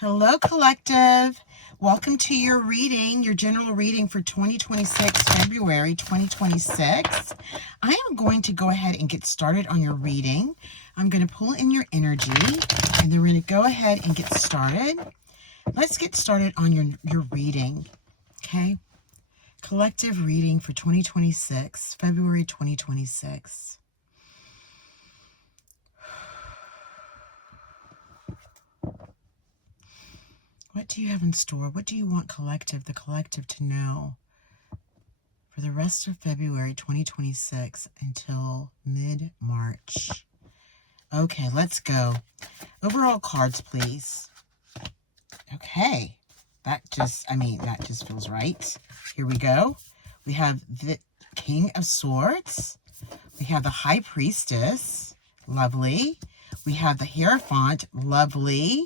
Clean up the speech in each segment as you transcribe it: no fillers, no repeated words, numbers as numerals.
Hello, collective. Welcome to your reading, your general reading for 2026, February 2026. I am going to go ahead and get started on your reading. I'm going to pull in your energy, and then we're going to go ahead and get started. Let's get started on your reading, okay? Collective reading for 2026, February 2026. What do you have in store? What do you want the collective to know for the rest of February 2026 until mid-March? Okay, let's go. Overall cards, please. Okay, that just feels right. Here we go. We have the King of Swords. We have the High Priestess. Lovely. We have the Hierophant. Lovely.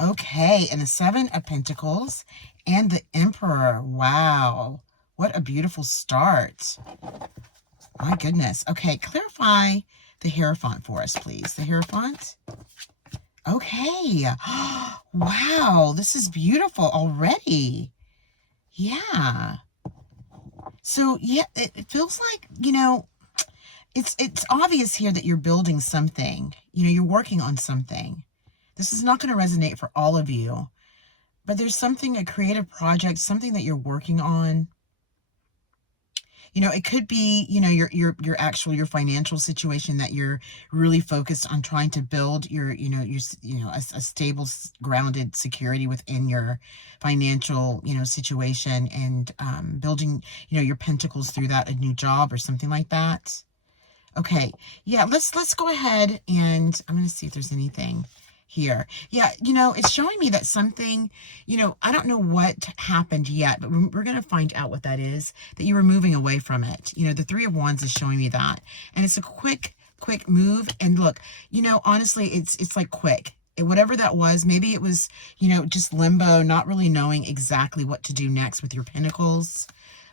Okay, and the Seven of Pentacles and the Emperor. Wow, what a beautiful start. My goodness. Okay, clarify the Hierophant for us, please. The Hierophant. Okay. Wow, this is beautiful already. Yeah. So, yeah, it feels like, it's obvious here that you're building something. You're working on something. This is not going to resonate for all of you, but there's something, a creative project, something that you're working on. It could be, your financial situation that you're really focused on trying to build a stable, grounded security within your financial, situation, and building, your pentacles through that, a new job or something like that. Okay. Yeah. Let's go ahead, and I'm going to see if there's anything here. Yeah, it's showing me that something, I don't know what happened yet, but we're going to find out what that is, that you were moving away from it. The Three of Wands is showing me that. And it's a quick move. And look, honestly, it's like quick. Whatever that was, maybe it was, just limbo, not really knowing exactly what to do next with your pentacles.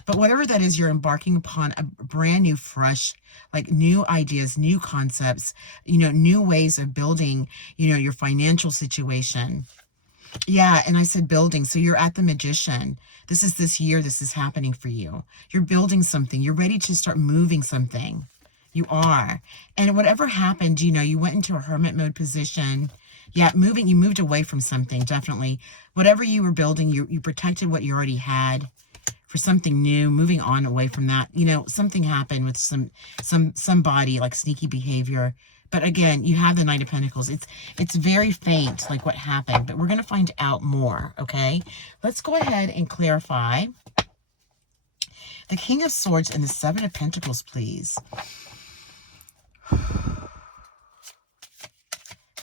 But whatever that is, you're embarking upon a brand new, fresh, like new ideas, new concepts, new ways of building, your financial situation. Yeah, and I said building, so you're at the Magician. This year, this is happening for you. You're building something. You're ready to start moving something. You are. And whatever happened, you went into a hermit mode position. Yeah, you moved away from something, definitely. Whatever you were building, you protected what you already had for something new, moving on away from that. Something happened with somebody, like sneaky behavior. But again, you have the Knight of Pentacles. It's very faint, like what happened, but we're going to find out more, okay? Let's go ahead and clarify the King of Swords and the Seven of Pentacles, please.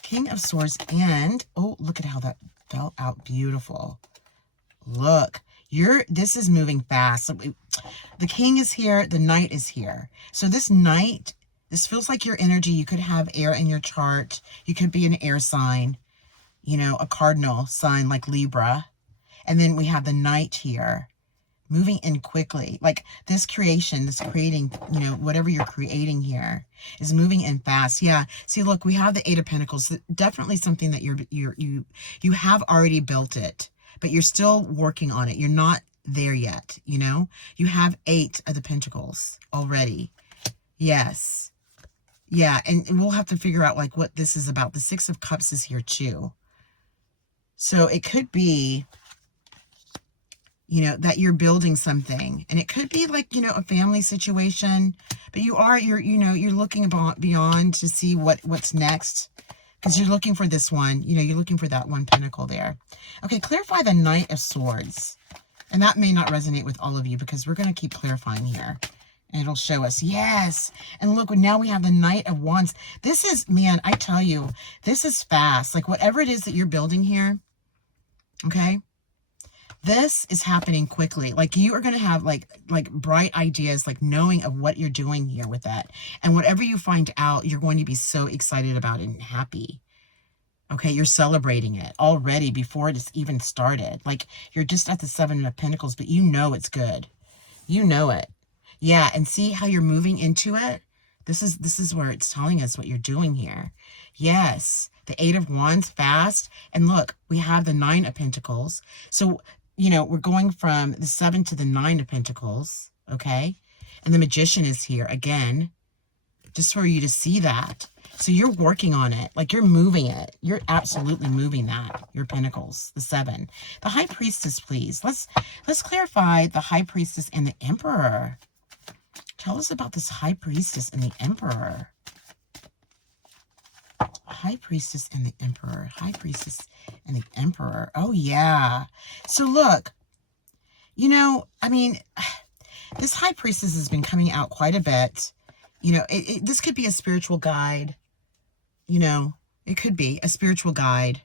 King of Swords and, oh, look at how that fell out beautiful. Look. This is moving fast. The King is here. The Knight is here. So this Knight, this feels like your energy. You could have air in your chart. You could be an air sign, a cardinal sign like Libra. And then we have the Knight here moving in quickly. Like this creating, whatever you're creating here is moving in fast. Yeah. See, look, we have the Eight of Pentacles. Definitely something that you have already built it, but you're still working on it. You're not there yet, You have Eight of the Pentacles already. Yes. Yeah, and we'll have to figure out, like, what this is about. The Six of Cups is here, too. So it could be, that you're building something. And it could be, like, a family situation. But you're looking beyond to see what's next. Because you're looking for this one, you're looking for that one pentacle there. Okay, clarify the Knight of Swords. And that may not resonate with all of you because we're going to keep clarifying here. And it'll show us, yes. And look, now we have the Knight of Wands. This is, man, I tell you, this is fast. Like whatever it is that you're building here, okay? This is happening quickly. Like you are going to have like bright ideas, like knowing of what you're doing here with that. And whatever you find out, you're going to be so excited about it and happy. Okay, you're celebrating it already before it's even started. Like you're just at the Seven of Pentacles, but it's good. You know it. Yeah, and see how you're moving into it? This is where it's telling us what you're doing here. Yes, The Eight of Wands, fast. And look, we have the Nine of Pentacles. So, you know, we're going from the 7 to the 9 of Pentacles, okay? And the Magician is here again, just for you to see that. So you're working on it, like you're moving it. You're absolutely moving that, your Pentacles, the 7. The High Priestess, please. Let's clarify the High Priestess and the Emperor. Tell us about this High Priestess and the Emperor. High Priestess and the Emperor. High Priestess and the Emperor. Oh, yeah. So look, you know, I mean, this High Priestess has been coming out quite a bit. You know, this could be a spiritual guide. You know, it could be a spiritual guide.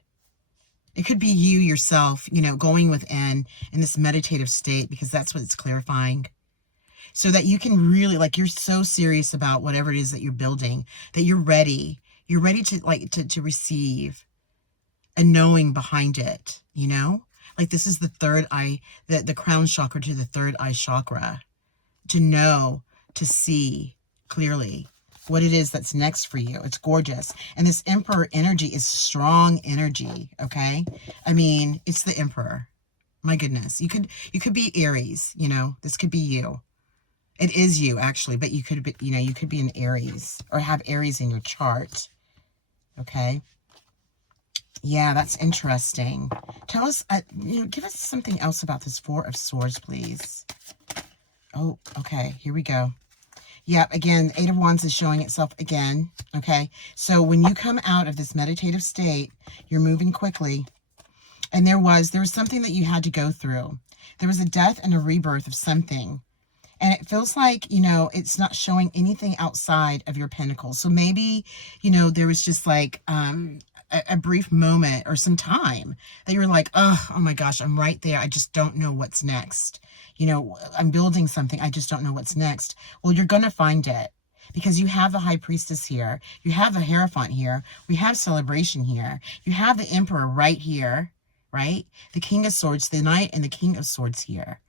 It could be you yourself, you know, going within in this meditative state, because that's what it's clarifying. So that you can really, like, you're so serious about whatever it is that you're building, that you're ready. You're ready to, like, to receive a knowing behind it, you know? Like, this is the third eye, the crown chakra to the third eye chakra. To know, to see clearly what it is that's next for you. It's gorgeous. And this Emperor energy is strong energy, okay? I mean, it's the Emperor. My goodness. You could be Aries, you know? This could be you. It is you, actually, but you could be, you know, you could be an Aries or have Aries in your chart, okay? Yeah, that's interesting. Tell us, you know, give us something else about this Four of Swords, please. Oh, okay, here we go. Yep, again, Eight of Wands is showing itself again, okay? So when you come out of this meditative state, you're moving quickly. And there was something that you had to go through. There was a death and a rebirth of something. And it feels like, you know, it's not showing anything outside of your pentacles. So maybe, you know, there was just like a brief moment or some time that you were like, oh my gosh, I'm right there. I just don't know what's next. You know, I'm building something. I just don't know what's next. Well, you're going to find it, because you have the High Priestess here. You have the Hierophant here. We have Celebration here. You have the Emperor right here, right? The King of Swords, the Knight, and the King of Swords here.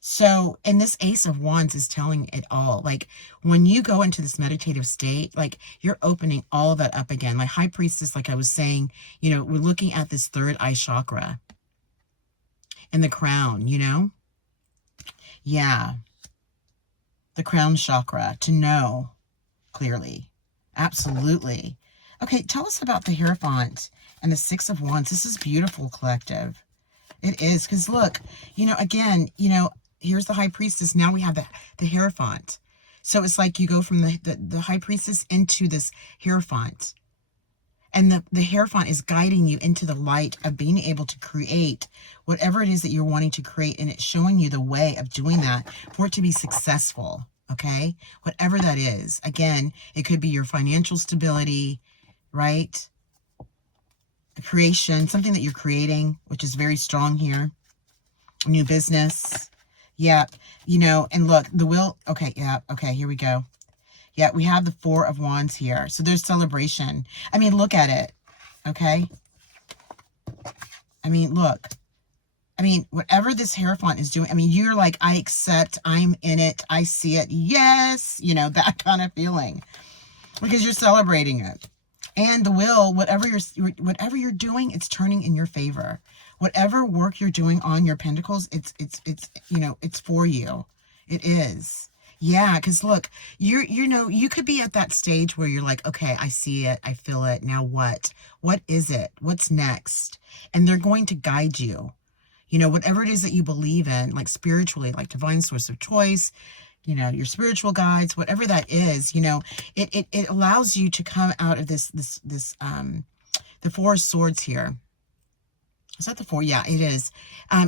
So, and this Ace of Wands is telling it all. Like, when you go into this meditative state, like, you're opening all of that up again. Like, High Priestess, like I was saying, you know, we're looking at this third eye chakra and the crown, you know? Yeah. The crown chakra, to know clearly. Absolutely. Okay, tell us about the Hierophant and the Six of Wands. This is beautiful, collective. It is, because look, you know, again, you know, here's the High Priestess. Now we have the Hierophant. So it's like you go from the High Priestess into this Hierophant. And the Hierophant is guiding you into the light of being able to create whatever it is that you're wanting to create. And it's showing you the way of doing that for it to be successful. Okay? Whatever that is. Again, it could be your financial stability, right? A creation, something that you're creating, which is very strong here. New business. Yeah, you know, and look, the will, okay, yeah, okay, here we go. Yeah, we have the Four of Wands here. So there's celebration. I mean, look at it, okay? I mean, look. I mean, whatever this Hierophant is doing, I mean, you're like, I accept, I'm in it, I see it, yes, you know, that kind of feeling. Because you're celebrating it. And the will, whatever you're doing, it's turning in your favor. Whatever work you're doing on your pentacles, it's you know, it's for you. It is. Yeah, because look, you know, you could be at that stage where you're like, okay, I see it, I feel it. Now what? What is it? What's next? And they're going to guide you. You know, whatever it is that you believe in, like spiritually, like divine source of choice, you know, your spiritual guides, whatever that is, you know, it allows you to come out of the Four of Swords here. Is that the Four? Yeah, it is.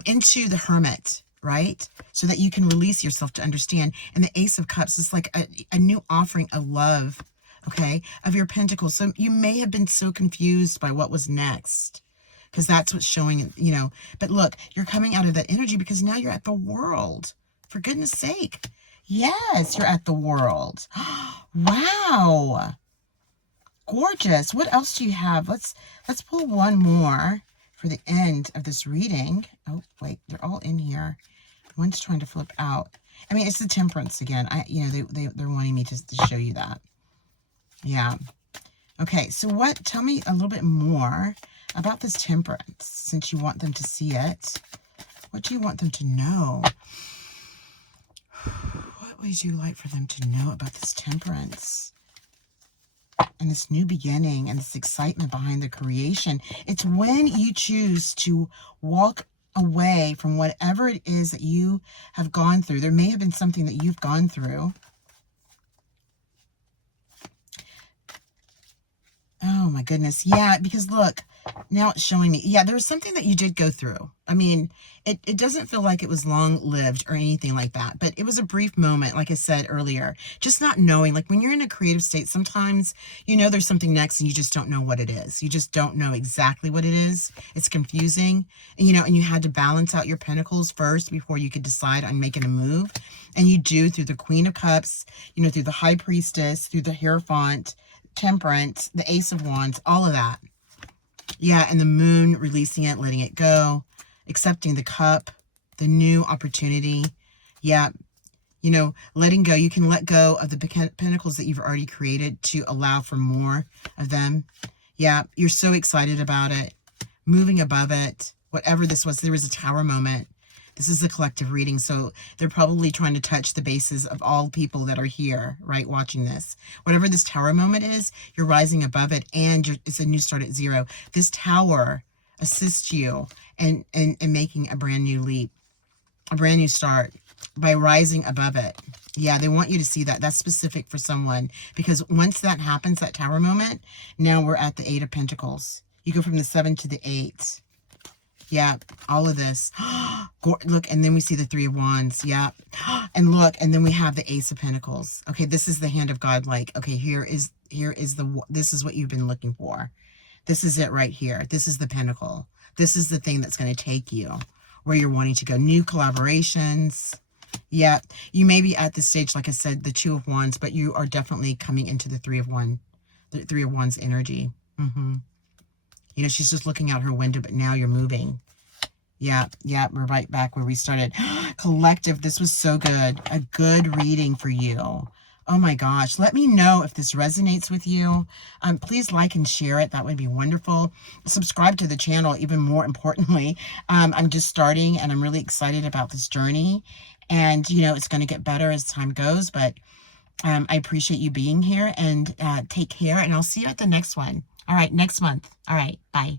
Into the Hermit, right? So that you can release yourself to understand. And the Ace of Cups is like a new offering of love, okay, of your pentacles. So you may have been so confused by what was next, because that's what's showing, you know. But look, you're coming out of that energy because now you're at the World. For goodness sake. Yes, you're at the World. Wow. Gorgeous. What else do you have? Let's pull one more for the end of this reading. Oh, wait, they're all in here. One's trying to flip out. I mean, it's the Temperance again. You know, they're wanting me to show you that. Yeah. Okay, so tell me a little bit more about this Temperance, since you want them to see it. What do you want them to know? What would you like for them to know about this Temperance? And this new beginning and this excitement behind the creation. It's when you choose to walk away from whatever it is that you have gone through. There may have been something that you've gone through. Oh my goodness. Yeah, because look, now it's showing me. Yeah, there was something that you did go through. I mean, it doesn't feel like it was long-lived or anything like that, but it was a brief moment, like I said earlier. Just not knowing, like when you're in a creative state, sometimes you know there's something next and you just don't know what it is. You just don't know exactly what it is. It's confusing, and, you know, and you had to balance out your pentacles first before you could decide on making a move. And you do through the Queen of Cups, you know, through the High Priestess, through the Hierophant, Temperance, the Ace of Wands, all of that. Yeah, and the Moon, releasing it, letting it go, accepting the Cup, the new opportunity. Yeah, you know, letting go. You can let go of the pentacles that you've already created to allow for more of them. Yeah, you're so excited about it. Moving above it. Whatever this was, there was a Tower moment. This is a collective reading, so they're probably trying to touch the bases of all people that are here, right, watching this. Whatever this Tower moment is, you're rising above it, and it's a new start at zero. This Tower assists you in making a brand new leap, a brand new start by rising above it. Yeah, they want you to see that. That's specific for someone, because once that happens, that Tower moment, now we're at the Eight of Pentacles. You go from the 7 to the 8. Yeah, all of this. Look, and then we see the Three of Wands. Yeah. And look, and then we have the Ace of Pentacles. Okay, this is the hand of God. Like, okay, this is what you've been looking for. This is it right here. This is the Pentacle. This is the thing that's going to take you where you're wanting to go. New collaborations. Yeah, you may be at this stage, like I said, the Two of Wands, but you are definitely coming into the Three of Wands energy. You know, she's just looking out her window, but now you're moving. Yeah, we're right back where we started. Collective, this was so good. A good reading for you. Oh my gosh. Let me know if this resonates with you. Please like and share it. That would be wonderful. Subscribe to the channel, even more importantly. I'm just starting, and I'm really excited about this journey. And, you know, it's going to get better as time goes, but I appreciate you being here, and take care, and I'll see you at the next one. All right, next month. All right, bye.